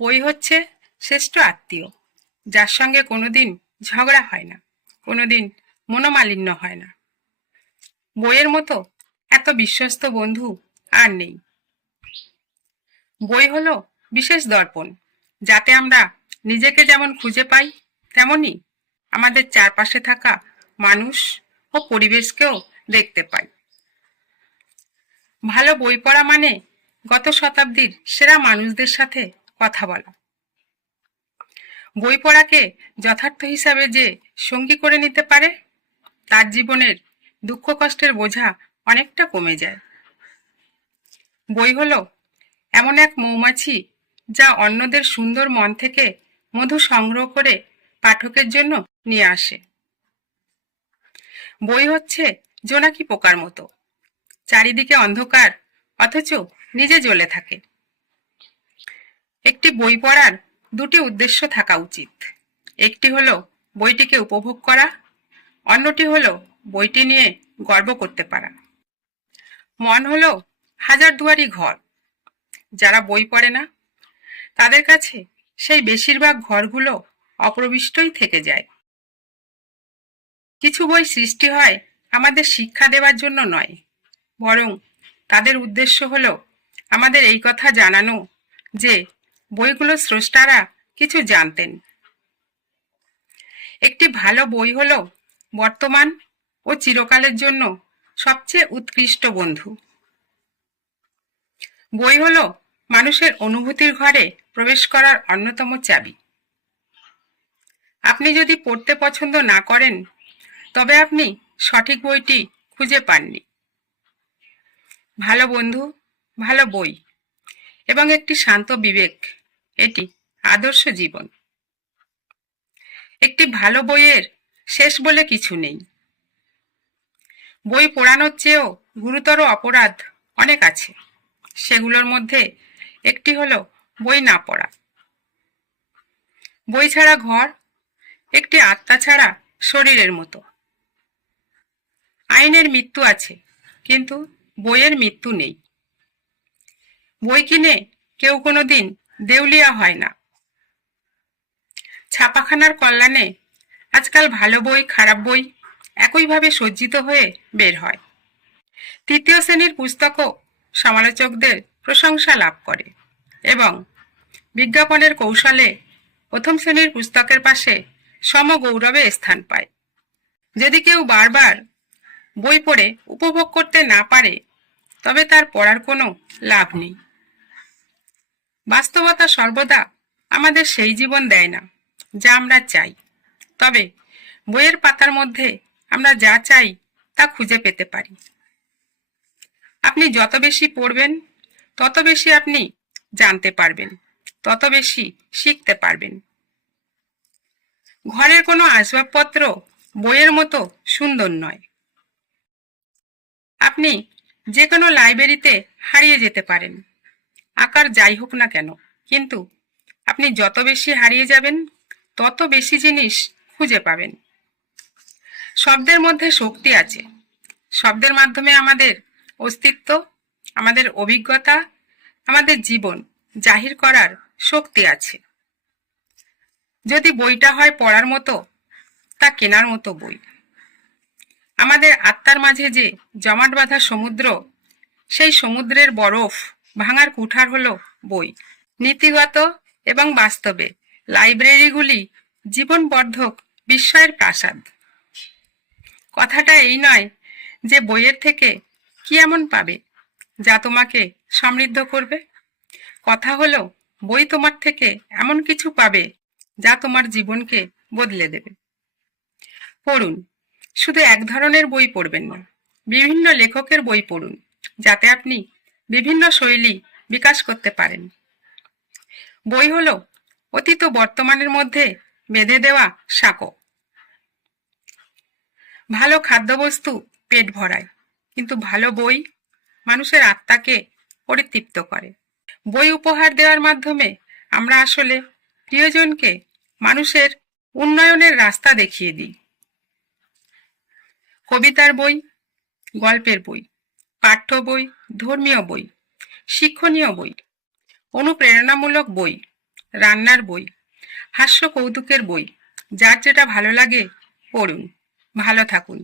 বই হচ্ছে শ্রেষ্ঠ আত্মীয়, যার সঙ্গে কোনোদিন ঝগড়া হয় না, কোনোদিন মনোমালিন্য হয় না। বইয়ের মতো এত বিশ্বস্ত বন্ধু আর নেই। বই হলো বিশেষ দর্পণ, যাতে আমরা নিজেকে যেমন খুঁজে পাই, তেমনি আমাদের চারপাশে থাকা মানুষ ও পরিবেশকেও দেখতে পাই। ভালো বই পড়া মানে গত শতাব্দীর সেরা মানুষদের সাথে কথা বলা। বই পড়াকে যথার্থ হিসাবে যে সঙ্গী করে নিতে পারে, তার জীবনের দুঃখ কষ্টের বোঝা অনেকটা কমে যায়। বই হলো এমন এক মৌমাছি, যা অন্যদের সুন্দর মন থেকে মধু সংগ্রহ করে পাঠকের জন্য নিয়ে আসে। বই হচ্ছে জোনাকি পোকার মতো, চারিদিকে অন্ধকার অথচ নিজে জ্বলে থাকে। একটি বই পড়ার দুটি উদ্দেশ্য থাকা উচিত। একটি হলো বইটিকে উপভোগ করা, অন্যটি হলো বইটি নিয়ে গর্ব করতে পারা। মন হলো হাজার দুয়ারি ঘর। যারা বই পড়ে না, তাদের কাছে সেই বেশিরভাগ ঘরগুলো অপ্রবিষ্টই থেকে যায়। কিছু বই সৃষ্টি হয় আমাদের শিক্ষা দেওয়ার জন্য নয়, বরং তাদের উদ্দেশ্য হলো আমাদের এই কথা জানানো যে বইগুলো স্রষ্টারা কিছু জানতেন। একটি ভালো বই হলো বর্তমান ও চিরকালের জন্য সবচেয়ে উৎকৃষ্ট বন্ধু। বই হলো মানুষের অনুভূতির ঘরে প্রবেশ করার অন্যতম চাবি। আপনি যদি পড়তে পছন্দ না করেন, তবে আপনি সঠিক বইটি খুঁজে পাননি। ভালো বন্ধু, ভালো বই এবং একটি শান্ত বিবেক, এটি আদর্শ জীবন। একটি ভালো বইয়ের শেষ বলে কিছু নেই। বই পোড়ানোর চেয়েও গুরুতর অপরাধ অনেক আছে। সেগুলোর মধ্যে একটি হলো বই না পড়া। বই ছাড়া ঘর একটি আত্মা ছাড়া শরীরের মতো। আইনের মৃত্যু আছে, কিন্তু বইয়ের মৃত্যু নেই। বই কিনে কেউ কোনোদিন দেউলিয়া হয় না। ছাপাখানার কল্যাণে আজকাল ভালো বই খারাপ বই একইভাবে সজ্জিত হয়ে বের হয়। তৃতীয় শ্রেণীর পুস্তকও সমালোচকদের প্রশংসা লাভ করে এবং বিজ্ঞাপনের কৌশলে প্রথম শ্রেণীর পুস্তকের পাশে সমগৌরবে স্থান পায়। যদি কেউ বারবার বই পড়ে উপভোগ করতে না পারে, তবে তার পড়ার কোনো লাভ নেই। বাস্তবতা সর্বদা আমাদের সেই জীবন দেয় না যা আমরা চাই, তবে বইয়ের পাতার মধ্যে আমরা যা চাই তা খুঁজে পেতে পারি। আপনি যত বেশি পড়বেন, তত বেশি আপনি জানতে পারবেন, তত বেশি শিখতে পারবেন। ঘরের কোনো আসবাবপত্র বইয়ের মতো সুন্দর নয়। আপনি যে কোনো লাইব্রেরিতে হারিয়ে যেতে পারেন, আকার যাই হোক না কেন, কিন্তু আপনি যত বেশি হারিয়ে যাবেন, তত বেশি জিনিস খুঁজে পাবেন। শব্দের মধ্যে শক্তি আছে। শব্দের মাধ্যমে আমাদের অস্তিত্ব, আমাদের অভিজ্ঞতা, আমাদের জীবন জাহির করার শক্তি আছে। যদি বইটা হয় পড়ার মতো, তা কেনার মতো বই। আমাদের আত্মার মাঝে যে জমাট বাঁধা সমুদ্র, সেই সমুদ্রের বরফ ভাঙার কুঠার হলো বই। নীতিগত এবং বাস্তবে লাইব্রেরিগুলি জীবনবর্ধক বিস্ময়ের প্রাসাদ। কথাটা এই নয় যে বইয়ের থেকে কি এমন পাবে যা তোমাকে সমৃদ্ধ করবে। কথা হলো বই তোমার থেকে এমন কিছু পাবে যা তোমার জীবনকে বদলে দেবে। পড়ুন, শুধু এক ধরনের বই পড়বেন না, বিভিন্ন লেখকের বই পড়ুন, যাতে আপনি বিভিন্ন শৈলী বিকাশ করতে পারেন। বই হলো অতীত ও বর্তমানের মধ্যে বেঁধে দেওয়া সাঁকো। ভালো খাদ্যবস্তু পেট ভরায়, কিন্তু ভালো বই মানুষের আত্মাকে পরিতৃপ্ত করে। বই উপহার দেওয়ার মাধ্যমে আমরা আসলে প্রিয়জনকে মানুষের উন্নয়নের রাস্তা দেখিয়ে দিই। কবিতার বই, গল্পের বই, পাঠ্য বই, ধর্মীয় বই, শিক্ষণীয় বই, অনুপ্রেরণামূলক বই, রান্নার বই, হাস্য কৌতুকের বই, যার যেটা ভালো লাগে পড়ুন। ভালো থাকুন।